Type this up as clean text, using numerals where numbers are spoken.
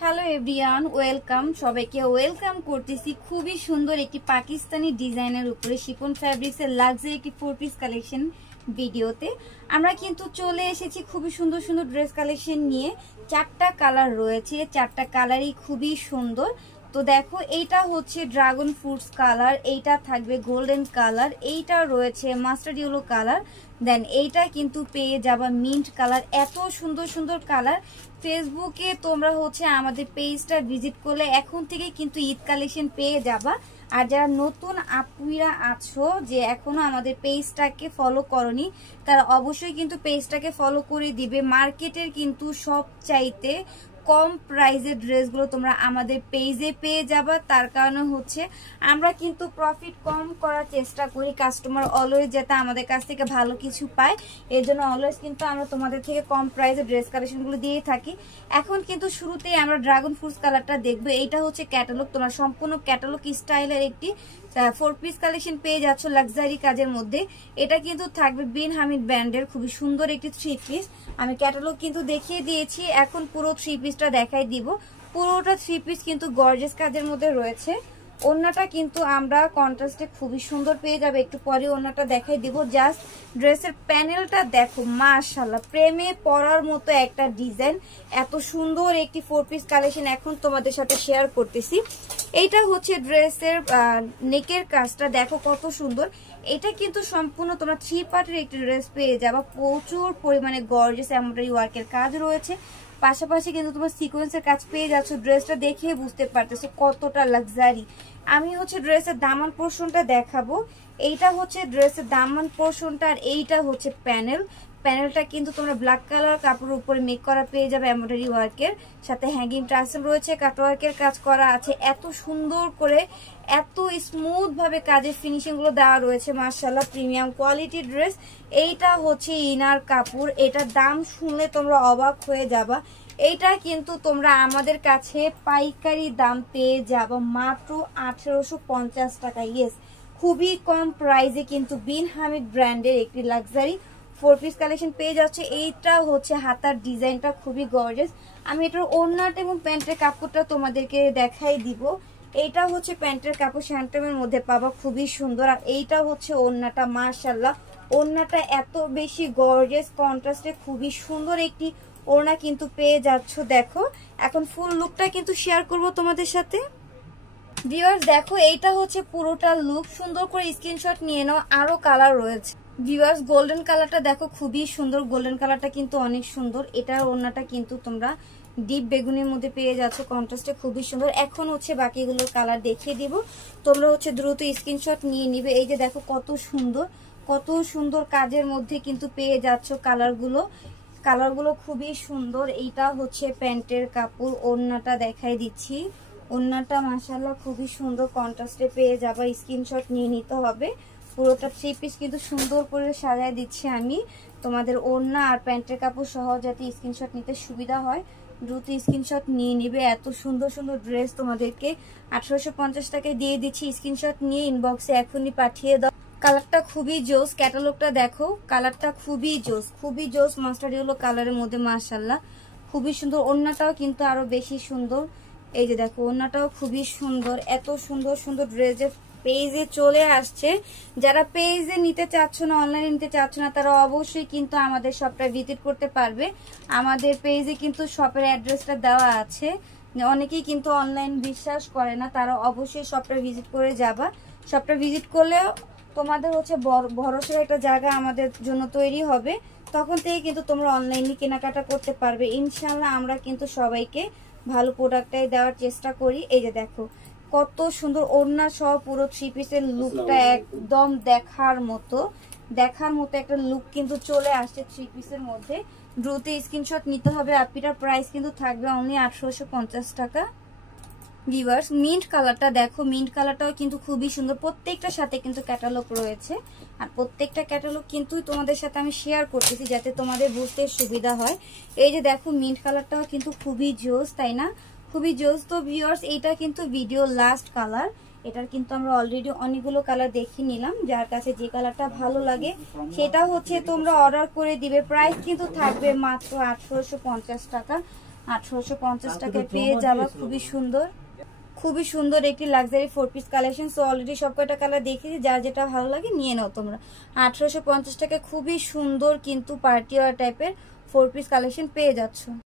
Hello everyone, welcome. সবাইকে welcome করতেছি খুবই সুন্দর একটি পাকিস্তানি ডিজাইনের উপরে শিফন ফ্যাব্রিক্সের লাক্সারি একটি 4 পিস কালেকশন ভিডিওতে। আমরা কিন্তু চলে এসেছি খুবই সুন্দর সুন্দর ড্রেস কালেকশন নিয়ে। 4টা কালার রয়েছে, 4টা কালারই খুবই সুন্দর। তো দেখো, এইটা হচ্ছে ড্রাগন ফ্রুটস কালার, এইটা থাকবে গোল্ডেন কালার, এইটা রয়েছে মাস্টার্ড ইয়েলো কালার, দেন এইটা কিন্তু পেয়ে যাবা মিন্ট কালার। এত সুন্দর সুন্দর কালার। ফেসবুকে তোমরা হচ্ছে আমাদের পেজটা ভিজিট করলে এখন থেকে কিন্তু ঈদ কালেকশন পেয়ে যাবা। আর যারা নতুন আপুরা আছো যে এখনো আমাদের পেজটাকে ফলো করনি, তারা অবশ্যই কিন্তু পেজটাকে ফলো করে দিবে। মার্কেটের কিন্তু সব চাইতে কম প্রাইসের ড্রেসগুলো তোমরা আমাদের পেজে পেয়ে যাবা। তার কারণে হচ্ছে আমরা কিন্তু প্রফিট কম করার চেষ্টা করি, কাস্টমার অলওয়েজ যাতে আমাদের কাছ থেকে ভালো কিছু পায়। এর জন্য অলওয়েজ কিন্তু আমরা তোমাদের থেকে কম প্রাইসে ড্রেস কালেকশনগুলো দিয়ে থাকি। এখন কিন্তু শুরুতেই আমরা ড্রাগন ফ্রুটস কালারটা দেখবো। এইটা হচ্ছে ক্যাটালগ, তোমরা সম্পূর্ণ ক্যাটালগ স্টাইলের একটি 4 পিস কালেকশন পেয়ে যাচ্ছ লাক্সারি কাজের মধ্যে। এটা কিন্তু থাকবে বিন হামিদ ব্র্যান্ডের খুবই সুন্দর একটি 3 পিস। আমি ক্যাটালগ কিন্তু দেখিয়ে দিয়েছি, এখন পুরো 3 পিসটা দেখাই দিব। পুরোটা 3 পিস কিন্তু গর্জিয়াস কাজের মধ্যে রয়েছে। ওড়নাটা কিন্তু আমরা কন্ট্রাস্টে খুবই সুন্দর পেয়ে যাবে, একটু পরে ওড়নাটা দেখাই দিব। জাস্ট ড্রেসের প্যানেলটা দেখো, মাশাআল্লাহ, প্রেমে পড়ার মতো একটা ডিজাইন। এত সুন্দর একটি 4 পিস কালেকশন এখন তোমাদের সাথে শেয়ার করতেছি। এইটা হচ্ছে ড্রেসের নেকের কাজটা দেখো কত সুন্দর। এটা কিন্তু সম্পূর্ণ তোমরা 3 পার্টের একটি ড্রেস পেয়ে যাবা। প্রচুর পরিমাণে গর্জিয়াস এমব্রয়ডারি ওয়ার্কের কাজ রয়েছে, পাশাপাশি কিন্তু তোমার সিকোয়েন্সের কাজ পেয়ে যাচ্ছ। ড্রেসটা দেখে বুঝতে পারতেছো কতটা লাক্সারি। আমি হচ্ছে ড্রেসের দামান পোর্শনটা দেখাবো। এইটা হচ্ছে ড্রেসের দামান পোর্শনটা, আর এইটা হচ্ছে প্যানেলটা কিন্তু তোমরা ব্ল্যাক কালার কাপড়ের উপরে মেক করা পেয়ে যাবে এমব্রয়ডারি ওয়ার্কের সাথে। হ্যাঙ্গিং টার্সেল রয়েছে, কাটওয়ার্কের কাজ করা আছে। এত সুন্দর করে এত স্মুথ ভাবে কাজের ফিনিশিং গুলো দেওয়া রয়েছে, মাশাআল্লাহ, প্রিমিয়াম কোয়ালিটির ড্রেস। এইটা হচ্ছে ইনার কাপড়, এটার দাম শুনলে তোমরা অবাক হয়ে যাবা। এইটা কিন্তু তোমরা আমাদের কাছে পাইকারি দাম পেয়ে যাবো মাত্র 1850 টাকা। ইয়েস, খুবই কম প্রাইসে কিন্তু বিন হামিদ ব্র্যান্ডের একটি লাক্সারি 4 পিস কালেকশন পেয়ে যাচ্ছে। এইটা হচ্ছে হাতার ডিজাইনটা খুবই গর্জিয়াস। আমি এটার ওড়নাটা এবং প্যান্টের কাপড়টা তোমাদেরকে দেখাই দিব। এইটা হচ্ছে প্যান্টের কাপড়, স্যান্টমের মধ্যে পাবা, খুবই সুন্দর। আর এইটা হচ্ছে ওড়নাটা, মাশাআল্লাহ, ওড়নাটা এত বেশি গর্জিয়াস কন্ট্রাস্টে খুবই সুন্দর একটি ওড়না কিন্তু পেয়ে যাচ্ছ। দেখো, এখন ফুল লুকটা কিন্তু শেয়ার করব তোমাদের সাথে। ভিউয়ার্স দেখো, এইটা হচ্ছে পুরোটা লুক, সুন্দর করে স্ক্রিনশট নিয়ে নাও। আরো কালার রয়েছে। ভিউয়ার্স গোল্ডেন কালারটা দেখো, খুবই সুন্দর। গোল্ডেন কালারটা কিন্তু অনেক সুন্দর। এটার ওড়নাটা কিন্তু তোমরা ডিপ বেগুনের মধ্যে পেয়ে যাচ্ছ, কন্ট্রাস্টে খুবই সুন্দর। এখন হচ্ছে বাকিগুলোর কালার দেখিয়ে দিব, তোমরা হচ্ছে দ্রুত স্ক্রিনশট নিয়ে নিবে। এই যে দেখো কত সুন্দর, কত সুন্দর কাজের মধ্যে কিন্তু পেয়ে যাচ্ছ কালারগুলো খুবই সুন্দর। এইটা হচ্ছে প্যান্টের কাপড়, ওড়নাটা দেখাই দিচ্ছি। ওড়নাটা মাশাআল্লাহ খুবই সুন্দর কন্ট্রাস্টে পেয়ে যাবা, স্ক্রিনশট নিয়ে নিতে হবে। পুরোটা 3 পিস কিন্তু সুন্দর করে সাজায় দিচ্ছি আমি তোমাদের। ওড়না আর প্যান্টের কাপড় সহ যাতে স্ক্রিনশট নিতে সুবিধা হয়, দ্রুত স্ক্রিনশট নিয়ে নিবে। এত সুন্দর সুন্দর ড্রেস তোমাদেরকে 1850 টাকায় দিয়ে দিচ্ছি। স্ক্রিনশট নিয়ে ইনবক্সে এখনই পাঠিয়ে দাও। কালারটা খুবই জোস, ক্যাটালগটা দেখো, কালারটা খুবই জোস মাস্টার্ড ইয়েলো কালারের মধ্যে, মাশাআল্লাহ, খুবই সুন্দর। ওড়নাটাও কিন্তু আরো বেশি সুন্দর। এই যে দেখো, ওড়নাটাও খুবই সুন্দর। এত সুন্দর সুন্দর ড্রেস পেজে চলে আসছে। যারা পেজে নিতে চাচ্ছ না, অনলাইনে নিতে চাচ্ছ না, তারা অবশ্যই কিন্তু আমাদের শপটা ভিজিট করতে পারবে। আমাদের পেজে কিন্তু শপের অ্যাড্রেসটা দেওয়া আছে। অনেকেই কিন্তু অনলাইন বিশ্বাস করে না, তারা অবশ্যই শপটা ভিজিট করে যাবা। শপটা ভিজিট করলে তোমাদের হচ্ছে ভরসার একটা জায়গা আমাদের জন্য তৈরি হবে। তখন থেকে কিন্তু তোমরা অনলাইনে কেনাকাটা করতে পারবে। ইনশাআল্লাহ আমরা কিন্তু সবাইকে ভালো প্রোডাক্টটাই দেওয়ার চেষ্টা করি। এই যে দেখো কত সুন্দর ওড়না সহ পুরো 3 পিসের লুকটা একদম দেখার মতো একটা লুক কিন্তু চলে আসছে 3 পিসের মধ্যে। দ্রুত স্ক্রিনশট নিতে হবে। আপিটার প্রাইস কিন্তু থাকবে অনলি 1850 টাকা। ভিউয়ার্স মিন্ট কালারটা দেখো, মিন্ট কালারটাও কিন্তু খুবই সুন্দর। প্রত্যেকটার সাথে কিন্তু ক্যাটালগ রয়েছে, আর প্রত্যেকটা ক্যাটালগ কিন্তু তোমাদের সাথে আমি শেয়ার করতেছি যাতে তোমাদের বুঝতে সুবিধা হয়। এই যে দেখো, মিন্ট কালারটাও কিন্তু খুবই জোস, তাই না? খুবই জোস। তো ভিউয়ার্স এইটা কিন্তু ভিডিও লাস্ট কালার। এটার কিন্তু আমরা অলরেডি অনেকগুলো কালার দেখিয়ে নিলাম। যার কাছে যে কালারটা ভালো লাগে সেটা হচ্ছে তোমরা অর্ডার করে দিবে। প্রাইস কিন্তু থাকবে মাত্র 1850 টাকা। 1850 টাকায় পেয়ে যাবা। খুবই সুন্দর একটি luxury 4 piece collection. So already সব কয়টা কালার দেখেছি, যার যেটা ভালো লাগে নিয়ে নাও তোমরা। 1850 টাকায় খুবই সুন্দর কিন্তু পার্টি ওয়্যার টাইপের 4 পিস কালেকশন পেয়ে যাচ্ছ।